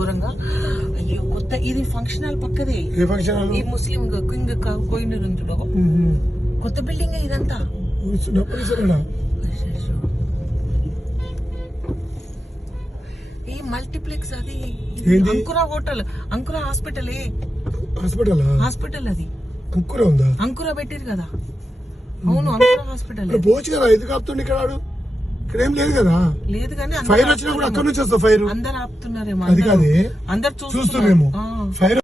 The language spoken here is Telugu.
ఘోరంగా. అయ్యో కొత్త ఇది ఫంక్షన్ హాల్ పక్కదే. ఈ ముస్లిం కింగ్ కోయినూరు ఉంచులో కొత్త బిల్డింగ్ ఇదంతా. ఈ మల్టీప్లెక్స్ అది అంకురా హోటల్, అంకురా హాస్పిటల్ అది అంకురా ఉందా? అంకురా పెట్టిరు కదా. అవును అంకురా హాస్పిటల్. పోవచ్చు కదా, ఎందుకు ఆపుతుండే ఇక్కడ? ఇక్కడ ఏం లేదు కదా. లేదు కానీ ఫైర్ వచ్చినప్పుడు అక్కడ నుంచి వస్తా ఫైర్. అందరు ఆపుతున్నారేమో. అది కాదు, అందరు చూస్తున్నాము ఫైర్.